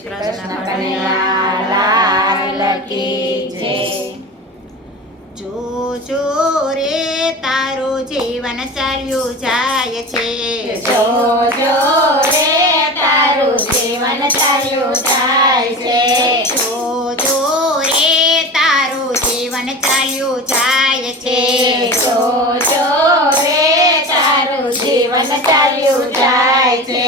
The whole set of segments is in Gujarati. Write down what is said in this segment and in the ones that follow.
શ્રી કૃષ્ણ કનૈયા લાલ કી જય। જોજો રે તારું જીવન ચાલ્યું જાય છે, જોજો રે તારું જીવન ચાલ્યું જાય છે, જોજો રે તારું જીવન ચાલ્યું જાય છે, જોજો રે તારું જીવન ચાલ્યું જાય છે।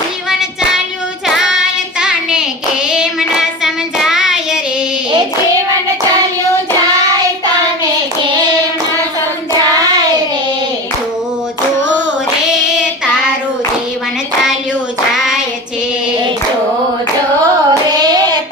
જીવન ચાલ્યું જાય તને કેમ ના સમજાય રે, જીવન ચાલ્યું જાય તને કેમ ન સમજાય રે, જોજો રે તારું જીવન ચાલ્યું જાય છે, જોજો રે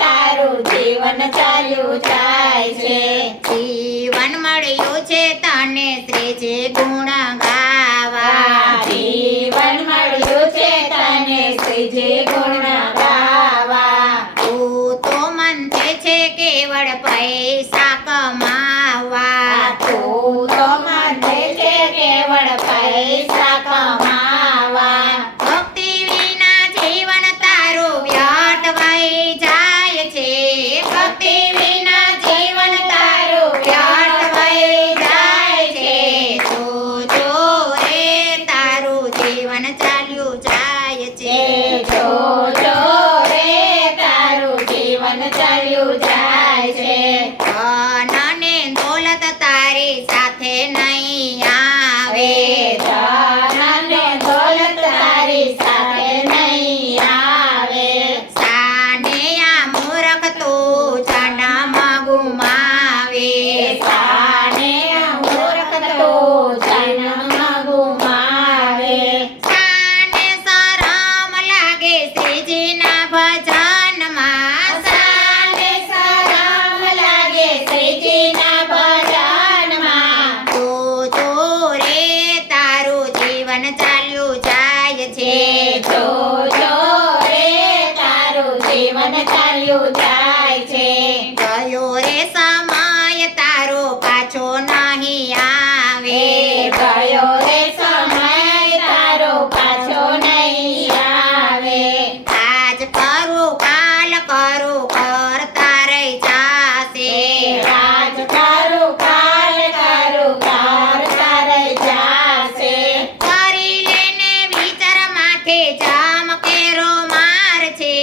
તારું જીવન ચાલ્યું જાય છે। જીવન મળ્યું છે તને શ્રીજી ગુણ ગાવા, જીવન મળ્યું છે તને શ્રીજી ગુણ ગાવા, તું તો મનથી છે કેવળ પૈસા કમાવા, તું તો મને છે કેવળ પૈસા કમાવા, ભક્તિ વિના જીવન તારું વ્યર્થ વહી જાય છે, ભક્તિ વિના જીવન તારું વ્યર્થ વહી જાય છે, જોજો રે તારું જીવન ચાલ્યું જાય છે, જોજો રે તારું જીવન ચાલ્યું જાય છે, ધન અને દોલત તારી સાથે નહીં આવે, ધન અને દોલત તારી સાથે નહીં આવે, સાને આ મૂર્ખ તું જન્મ ગુમાવે, સાને મૂર્ખ તો જન્મ ગુમાવે, સાને શરમ લાગે શ્રીજીના ભજનમાં, સાને શરમ લાગે શ્રીજીના ભજનમાં, જોજો રે તારું જીવન ચાલ્યું જાય છે, જોજો રે તારું જીવન ચાલ્યું જાય છે, ગયો રે સમય તારો પાછો નહીં આવે, ગયો રે સમય તારો પાછો નહીં આવે, આજ કરું કાલ કરું કરતા રહી જાશે, આજ કરું કાલ કરું કરતા રહી જાશે, કરી લેને વિચાર માથે જામ કેરો માર છે,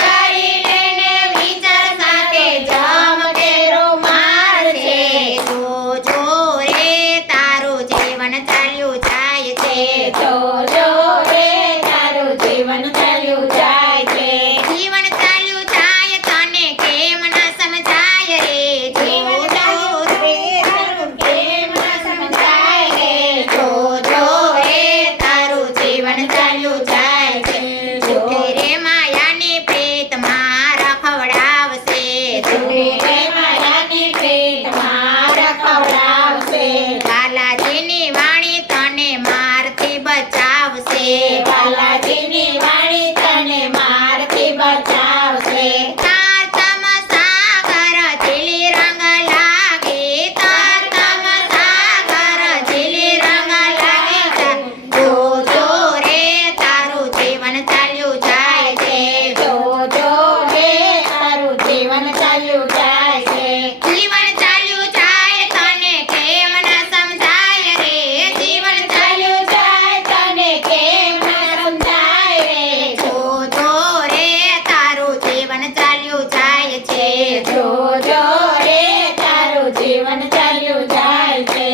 કરી લેને વિચાર સાથે જમ કેરો માર છે, જોજો રે તારું જીવન ચાલ્યું જાય છે, જોજો રે તારું જીવન ચાલ્યું જાય છે, જીવન ચાલ્યું જાય તને કેમ ના સમજાય રે, જીવન ચાલ્યું રે તારું કેમ ન સમજાય રે, જોજો રે તારું જીવન ચાલ્યું જાય છે, જૂઠી રે માયાની પ્રીતમાં રખવડાવશે, રે માયાની પ્રીતમાં રખવડાવશે, બાલાજીની વાણી તને મારથી બચાવશે, બાલાજીની વાણી તને મારથી બચાવશે, તાર તમ સાગર ઝીલી રંગ લાગે, તાર તમ સાગર ઝીલી રંગ લાગે, જોજો રે તારું જીવન ચાલ્યું જાય છે, જોજો રે તારું જીવન ચાલ્યું જાય છે, જીવન ચાલ્યું જાય તને કેમ ના સમજાય રે, જીવન ચાલ્યું ચાલ્યું જાય તને કેમ ન સમજાય રે, જોજો રે તારું જીવન ચાલ્યું જાય છે, જોજો રે તારું જીવન ચાલ્યું જાય છે।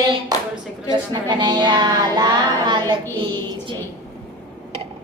કૃષ્ણ કનૈયા લાલ કી